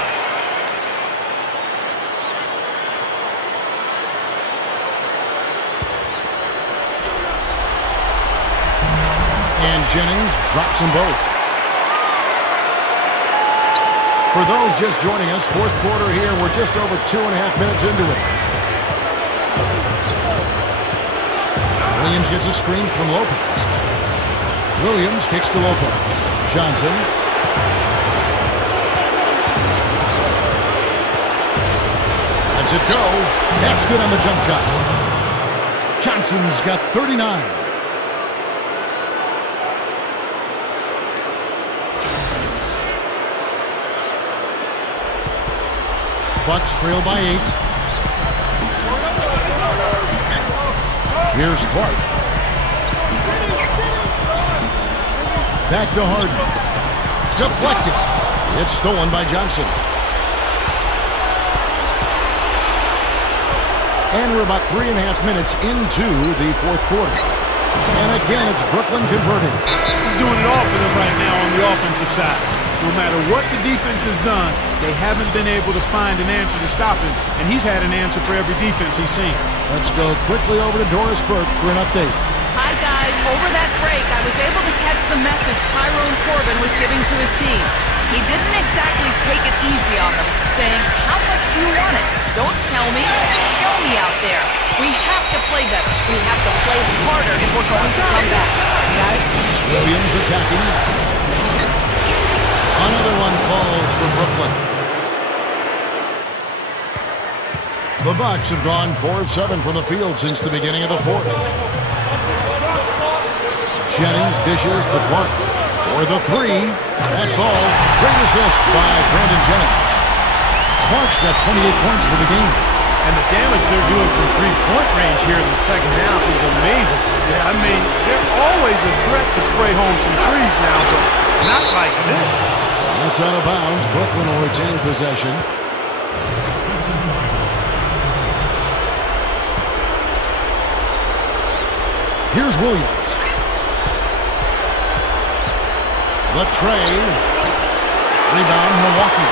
And Jennings drops them both. For those just joining us, fourth quarter here. We're just over 2.5 minutes into it. Williams gets a screen from Lopez. Williams kicks to Lopez. Johnson. Lets it go. That's good on the jump shot. Johnson's got 39. Bucks trail by 8. Here's Clark. Back to Harden. Deflected. It's stolen by Johnson. And we're about 3.5 minutes into the fourth quarter. And again, it's Brooklyn converting. He's doing it all for them right now on the offensive side. No matter what the defense has done, they haven't been able to find an answer to stop him, and he's had an answer for every defense he's seen. Let's go quickly over to Doris Burke for an update. Hi, guys. Over that break, I was able to catch the message Tyrone Corbin was giving to his team. He didn't exactly take it easy on them, saying, how much do you want it? Don't tell me. Show me out there. We have to play better. We have to play harder if we're going to come back. Guys? Williams attacking. Another one falls for Brooklyn. The Bucks have gone 4 of 7 from the field since the beginning of the fourth. Jennings dishes to Clark for the 3. That falls. Great assist by Brandon Jennings. Clark's got 28 points for the game. And the damage they're doing from three-point range here in the second half is amazing. Yeah, I mean, they're always a threat to spray home some trees now, but not like this. That's out of bounds. Brooklyn will retain possession. Here's Williams. The tray. Rebound, Milwaukee.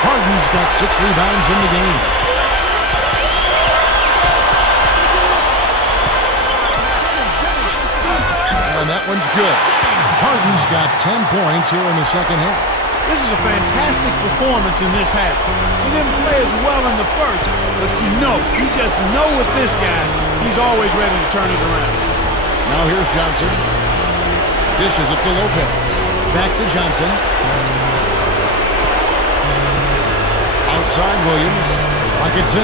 Harden's got 6 rebounds in the game. And that one's good. Harden's got 10 points here in the second half. This is a fantastic performance in this half. He didn't play as well in the first, but you just know with this guy, he's always ready to turn it around. Now here's Johnson. Dishes it to Lopez. Back to Johnson. Outside Williams. Pocket 6.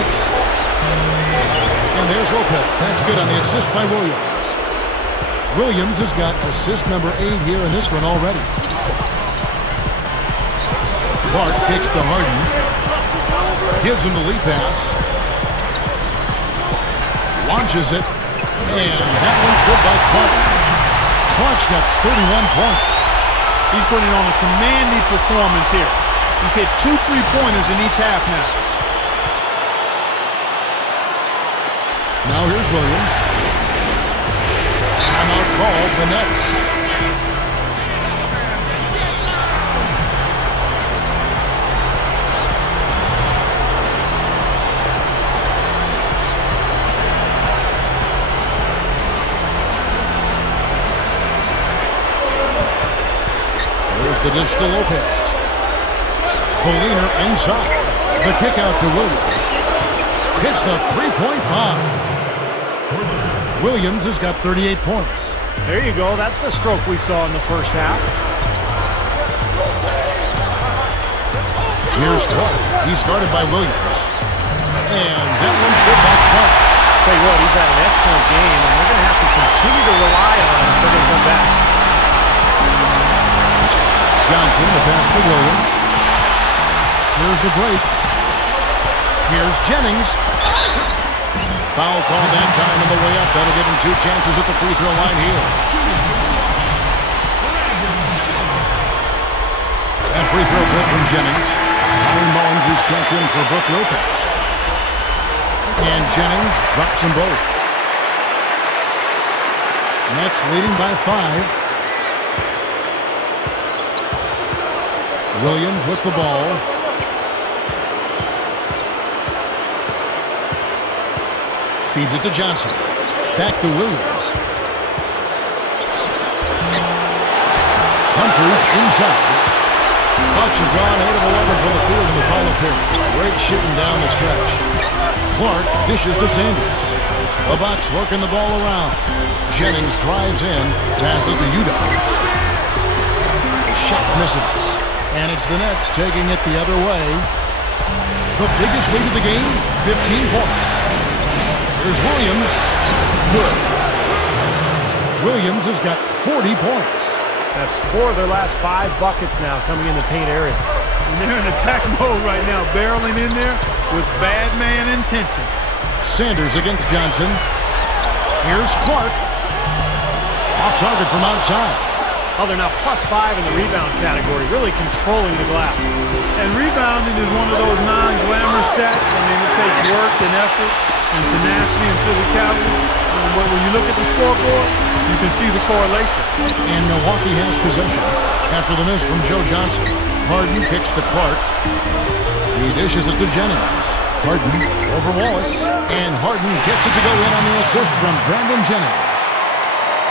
And there's Lopez. That's good on the assist by Williams. Williams has got assist number 8 here in this one already. Clark kicks to Harden. Gives him the lead pass. Launches it. And that one's good by Clark. Clark's got 31 points. He's putting on a commanding performance here. He's hit 2 3-pointers in each half now. Now here's Williams. Timeout called the Nets. There's the dish to Lopez. The leaner inside. The kick out to Williams. Hits the 3-point bomb. Williams has got 38 points. There you go. That's the stroke we saw in the first half. Here's Clark. He's guarded by Williams. And that one's good by Clark. Tell you what, he's had an excellent game, and they're going to have to continue to rely on him until they come back. Johnson, the pass to Williams. Here's the break. Here's Jennings. Foul call that time on the way up. That'll give him 2 chances at the free throw line here. That free throw good from Jennings. Aaron Mullins is checked in for Brook Lopez. And Jennings drops them both. Nets leading by 5. Williams with the ball. Feeds it to Johnson. Back to Williams. Humphries inside. Bucks have gone 8 of 11 from the field in the final period. Great shooting down the stretch. Clark dishes to Sanders. The Bucks working the ball around. Jennings drives in. Passes to Udoh. The shot misses. And it's the Nets taking it the other way. The biggest lead of the game, 15 points. Here's Williams. Good. Williams has got 40 points. That's 4 of their last 5 buckets now coming in the paint area. And they're in attack mode right now, barreling in there with bad man intentions. Sanders against Johnson. Here's Clark. Off target from outside. Oh, they're now +5 in the rebound category, really controlling the glass. And rebounding is one of those non-glamorous stats. I mean, it takes work and effort and tenacity and physicality. But when you look at the scoreboard, you can see the correlation. And Milwaukee has possession after the miss from Joe Johnson. Harden kicks to Clark. He dishes it to Jennings. Harden over Wallace. And Harden gets it to go in on the assist from Brandon Jennings.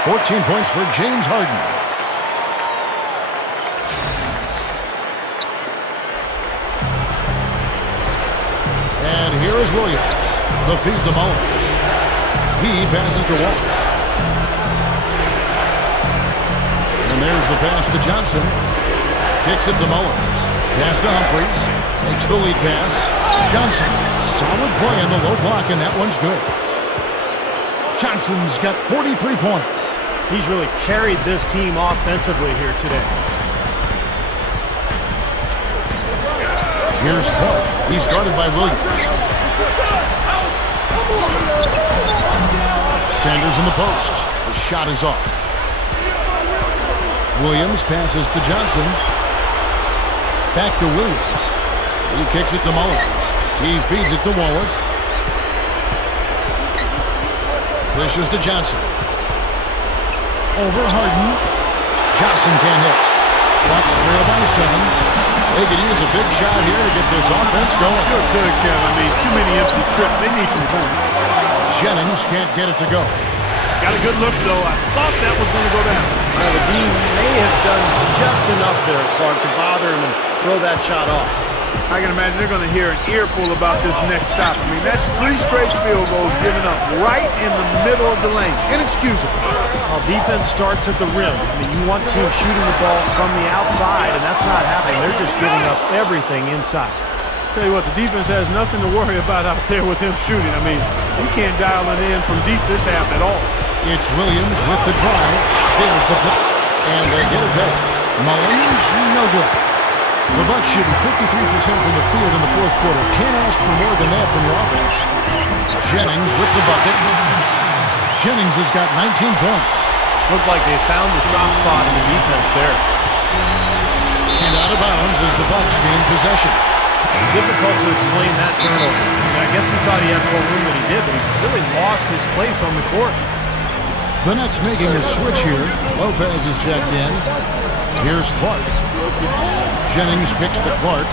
14 points for James Harden. And here is Williams. The feed to Mullins. He passes to Wallace. And there's the pass to Johnson. Kicks it to Mullins. Pass to Humphries. Takes the lead pass. Johnson. Solid play on the low block, and that one's good. Johnson's got 43 points. He's really carried this team offensively here today. Here's Clark. He's guarded by Williams. Sanders in the post. The shot is off. Williams passes to Johnson. Back to Williams. He kicks it to Mullins. He feeds it to Wallace. Dishes to Johnson. Over Harden. Johnson can't hit. Bucks trail by 7. They could use a big shot here to get this offense going. Sure could, Kevin. I mean, too many empty trips. They need some points. Jennings can't get it to go. Got a good look, though. I thought that was going to go down. Well, the D may have done just enough there, Clark, to bother him and throw that shot off. I can imagine they're going to hear an earful about this next stop. I mean, that's 3 straight field goals given up right in the middle of the lane. Inexcusable. Well, defense starts at the rim. I mean, you want teams shooting the ball from the outside, and that's not happening. They're just giving up everything inside. Tell you what, the defense has nothing to worry about out there with him shooting. I mean, you can't dial it in from deep this half at all. It's Williams with the drive. There's the block. And they get it back. Mullins, no good. The Bucks shooting 53% from the field in the fourth quarter. Can't ask for more than that from your offense. Jennings with the bucket. Jennings has got 19 points. Looked like they found the soft spot in the defense there. And out of bounds as the Bucks gain possession. Difficult to explain that turnover. I guess he thought he had more room than he did, but he really lost his place on the court. The Nets making a switch here. Lopez is checked in. Here's Clark. Jennings kicks to Clark.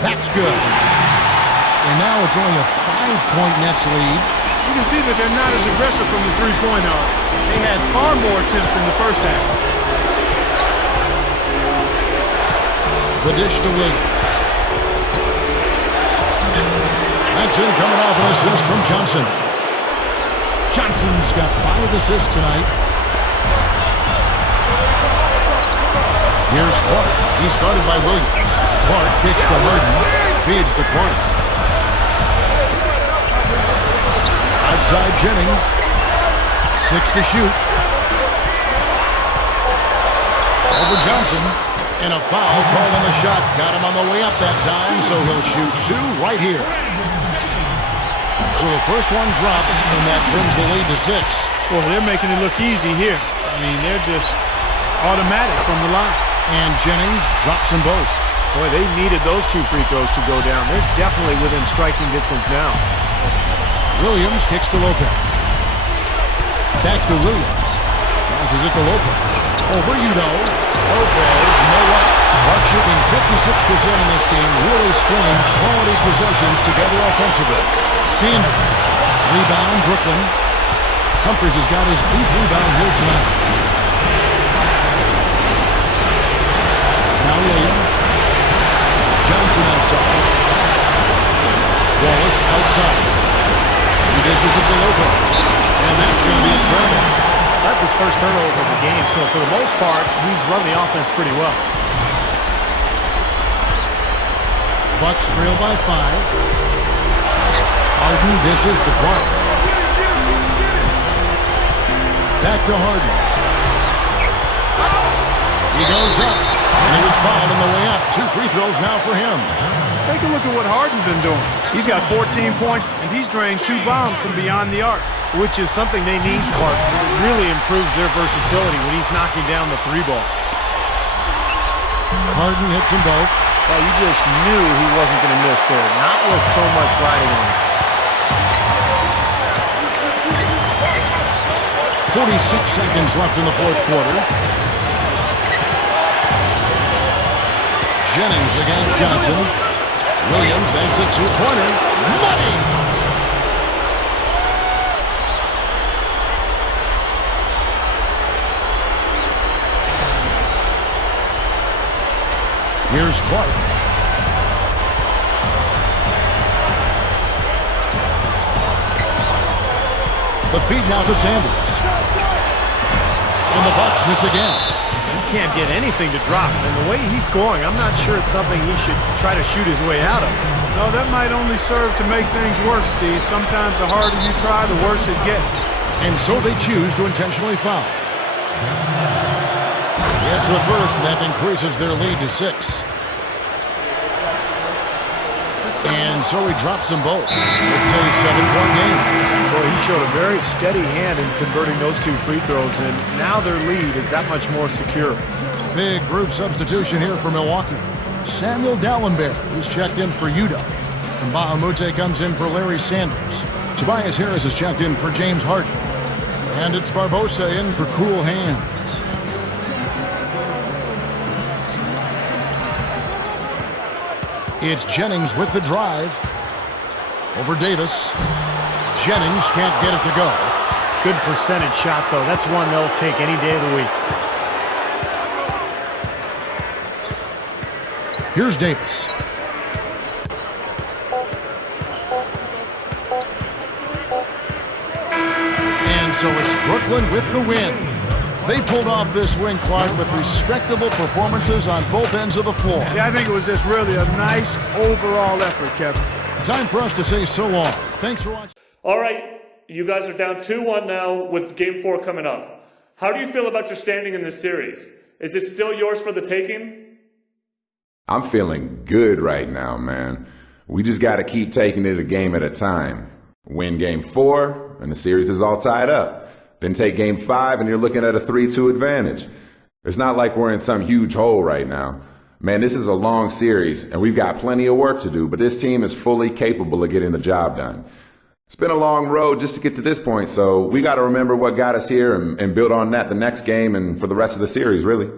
That's good. And now it's only a 5-point Nets lead. You can see that they're not as aggressive from the three-point arc. They had far more attempts in the first half. The dish to Williams. That's in coming off an assist from Johnson. Johnson's got 5 assists tonight. Here's Clark. He's guarded by Williams. Clark kicks to Harden. Feeds to Clark. Outside Jennings. 6 to shoot. Over Johnson. And a foul called on the shot. Got him on the way up that time, so he'll shoot 2 right here. So the first one drops, and that trims the lead to 6. Well, they're making it look easy here. I mean, they're just automatic from the line. And Jennings drops them both. Boy, they needed those 2 free throws to go down. They're definitely within striking distance now. Williams kicks to Lopez. Back to Williams. Passes it to Lopez. Over Udo. Lopez, no up. Bucks shooting 56% in this game, really stringing quality possessions together offensively. Sanders. Rebound, Brooklyn. Humphries has got his 8th rebound here tonight. Now Williams. Johnson outside. Wallace outside. He dishes it to Lopez. And that's going to be a travel. That's his first turnover of the game, so for the most part, he's run the offense pretty well. Bucks trail by 5. Harden dishes to Clark. Back to Harden. He goes up, and he was fouled on the way up. 2 free throws now for him. Take a look at what Harden's been doing. He's got 14 points, and he's drained 2 bombs from beyond the arc. Which is something they need, Clark. It really improves their versatility when he's knocking down the 3 ball. Harden hits them both. Well, you just knew he wasn't going to miss there. Not with so much riding on it. 46 seconds left in the 4th quarter. Jennings against Johnson. Williams then sits to a corner. Money! Here's Clark. The feed now to Sanders. And the Bucks miss again. He can't get anything to drop. And the way he's scoring, I'm not sure it's something he should try to shoot his way out of. No, that might only serve to make things worse, Steve. Sometimes the harder you try, the worse it gets. And so they choose to intentionally foul. It's the first, and that increases their lead to 6. And so he drops them both. It's a 7-point game. Boy, he showed a very steady hand in converting those 2 free throws, and now their lead is that much more secure. Big group substitution here for Milwaukee. Samuel Dallenberg, who's checked in for Udo. And Bahamute comes in for Larry Sanders. Tobias Harris is checked in for James Harden. And it's Barbosa in for Cool Hands. It's Jennings with the drive. Over Davis. Jennings can't get it to go. Good percentage shot, though. That's one they'll take any day of the week. Here's Davis. And so it's Brooklyn with the win. They pulled off this win, Clark, with respectable performances on both ends of the floor. Yeah, I think it was just really a nice overall effort, Kevin. Time for us to say so long. Thanks for watching. All right, you guys are down 2-1 now with Game 4 coming up. How do you feel about your standing in this series? Is it still yours for the taking? I'm feeling good right now, man. We just got to keep taking it a game at a time. Win Game 4, and the series is all tied up. Then take Game 5, and you're looking at a 3-2 advantage. It's not like we're in some huge hole right now. Man, this is a long series, and we've got plenty of work to do, but this team is fully capable of getting the job done. It's been a long road just to get to this point, so we got to remember what got us here and build on that the next game and for the rest of the series, really.